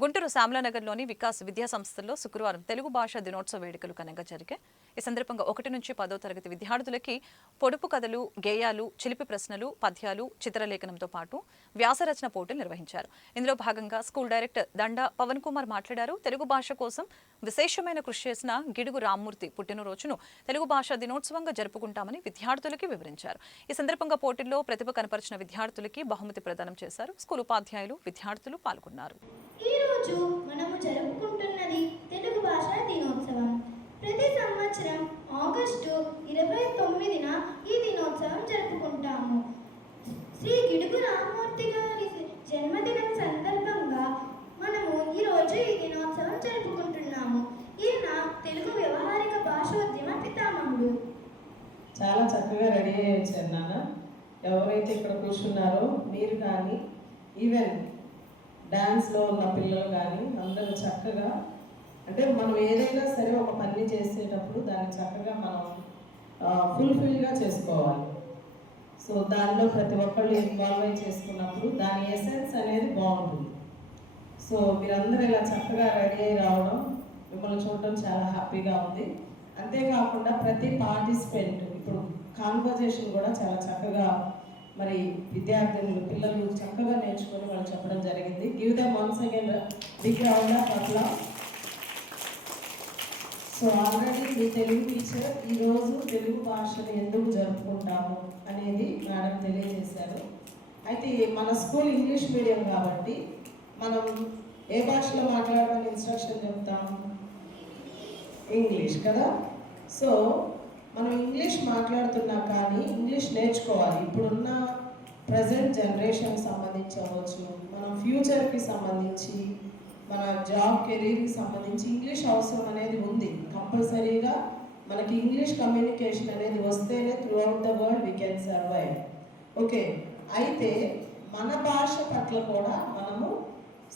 గుంటూరు శ్యామలానగర్లోని వికాస్ విద్యా సంస్థల్లో శుక్రవారం తెలుగు భాష దినోత్సవ వేడుకలు ఘనంగా జరిగాయి. ఈ సందర్భంగా ఒకటి నుంచి పదో తరగతి విద్యార్థులకి పొడుపు కథలు గేయాలు చిలిపి ప్రశ్నలు పద్యాలు చిత్రలేఖనంతో పాటు వ్యాసరచన పోటీలు నిర్వహించారు. ఇందులో భాగంగా స్కూల్ డైరెక్టర్ దండ పవన్ కుమార్ మాట్లాడారు. తెలుగు భాష కోసం విశేషమైన కృషి చేసిన గిడుగు రామ్మూర్తి పుట్టినరోజును తెలుగు భాష దినోత్సవంగా జరుపుకుంటామని విద్యార్థులకి వివరించారు. ఈ సందర్భంగా పోటీల్లో ప్రతిభ కనపరిచిన విద్యార్థులకి బహుమతి ప్రదానం చేశారు. స్కూల్ ఉపాధ్యాయులు విద్యార్థులు పాల్గొన్నారు. ఈరోజు మనము జరుపుకుంటున్నది తెలుగు భాష దినోత్సవం. ప్రతి సంవత్సరం ఆగస్టు ఇరవై తొమ్మిదిన ఈ దినోత్సవం జరుపుకుంటాము. శ్రీ గిడుగు రామమూర్తి గారి జన్మదినం సందర్భంగా మనము ఈరోజు ఈ దినోత్సవం జరుపుకుంటున్నాము. ఈయన తెలుగు వ్యవహారిక భాషోద్యమ పితామహుడు. చాలా చక్కగా రెడీ అయ్యి వచ్చారు నాన్న. ఎవరైతే ఇక్కడ కూర్చున్నారో మీరు కానీ ఈవెన్ డ్యాన్స్లో ఉన్న పిల్లలు కానీ అందరూ చక్కగా అంటే మనం ఏదైనా సరే ఒక పని చేసేటప్పుడు దాన్ని చక్కగా మనం ఫుల్ఫిల్గా చేసుకోవాలి. సో దానిలో ప్రతి ఒక్కళ్ళు ఇన్వాల్వ్ అయి చేసుకున్నప్పుడు దాని ఎసెన్స్ అనేది బాగుంటుంది. సో మీరందరూ ఇలా చక్కగా రెడీ అయి రావడం మిమ్మల్ని చూడడం చాలా హ్యాపీగా ఉంది. అంతేకాకుండా ప్రతి పార్టిసిపెంట్ ఇప్పుడు కాన్వర్జేషన్ కూడా చాలా చక్కగా మరి విద్యార్థులు పిల్లలు చక్కగా నేర్చుకొని వాళ్ళు చెప్పడం జరిగింది. Give the once again big round of అట్లా సో ఆల్రెడీ మీ తెలుగు టీచర్ ఈరోజు తెలుగు భాషను ఎందుకు జరుపుకుంటాము అనేది మేడం తెలియజేశారు. అయితే మన స్కూల్ ఇంగ్లీష్ మీడియం కాబట్టి మనం ఏ భాషలో మాట్లాడమని ఇన్స్ట్రక్షన్ చెప్తాము ఇంగ్లీష్ కదా? సో మనం ఇంగ్లీష్ మాట్లాడుతున్నా కానీ ఇంగ్లీష్ నేర్చుకోవాలి. ఇప్పుడున్న ప్రజెంట్ జనరేషన్ సంబంధించి అవ్వచ్చు మన ఫ్యూచర్కి సంబంధించి మన జాబ్ కెరీర్కి సంబంధించి ఇంగ్లీష్ అవసరం అనేది ఉంది. కంపల్సరీగా మనకి ఇంగ్లీష్ కమ్యూనికేషన్ అనేది వస్తేనే throughout the world we can survive okay అయితే మన భాష పట్ల కూడా మనము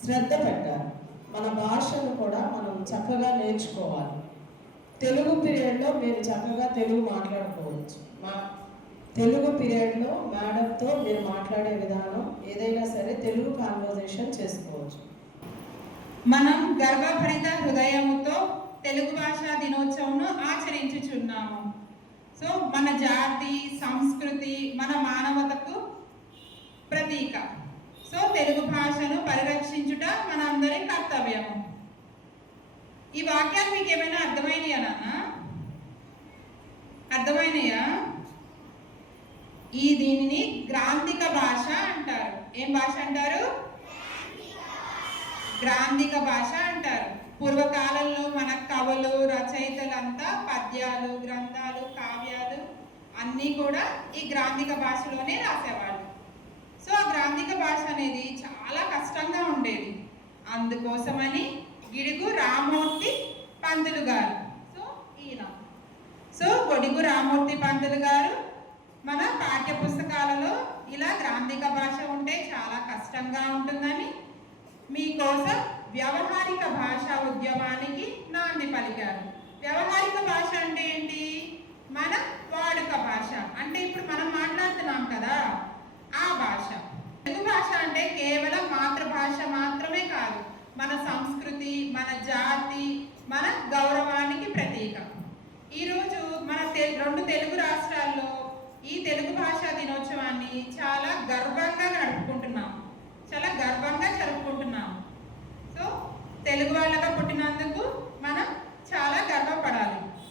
శ్రద్ధ పెట్టాలి. మన భాషను కూడా మనం చక్కగా నేర్చుకోవాలి. తెలుగు పీరియడ్లో మీరు చక్కగా తెలుగు మాట్లాడుకోవచ్చు. మా తెలుగు పీరియడ్లో మేడంతో మీరు మాట్లాడే విధానం ఏదైనా సరే తెలుగు కాన్వర్జేషన్ చేసుకోవచ్చు. మనం గర్వభరిత హృదయముతో తెలుగు భాషా దినోత్సవంను ఆచరించుచున్నాము. సో మన జాతి సంస్కృతి మన మానవతకు ప్రతీక. సో తెలుగు భాషను పరిరక్షించుట మనందరి కర్తవ్యము. ఈ వాక్యాన్ని మీకు ఏమైనా అర్థమైనయా నాన్న అర్థమైనయా? ఈ దీనిని గ్రాంధిక భాష అంటారు. ఏం భాష అంటారు? గ్రాంధిక భాష అంటారు. పూర్వకాలంలో మన కవులు రచయితలంతా పద్యాలు గ్రంథాలు కావ్యాలు అన్నీ కూడా ఈ గ్రాంధిక భాషలోనే రాసేవాళ్ళు. సో ఆ గ్రాంధిక భాష అనేది చాలా కష్టంగా ఉండేది. అందుకోసమని గిడుగు రామూర్తి పంతులు గారు సో రామూర్తి పంతులు గారు మన పాఠ్య పుస్తకాలలో ఇలా గ్రాంధిక భాష ఉంటే చాలా కష్టంగా ఉంటుందని మీకోసం వ్యవహారిక భాష ఉద్యమానికి నాంది పలికారు. వ్యవహారిక భాష అంటే ఏంటి? మన వాడుక భాష. అంటే ఇప్పుడు మనం మాట్లాడుతున్నాం కదా ఆ భాష. తెలుగు భాష అంటే కేవలం మాతృభాష మాత్రమే కాదు మన సంస్కృతి మన జాతి మన గౌరవానికి ప్రతీక. రెండు తెలుగు రాష్ట్రాల్లో ఈ తెలుగు భాషా దినోత్సవాన్ని చాలా గర్వంగా నడుపుకుంటున్నాం జరుపుకుంటున్నాం.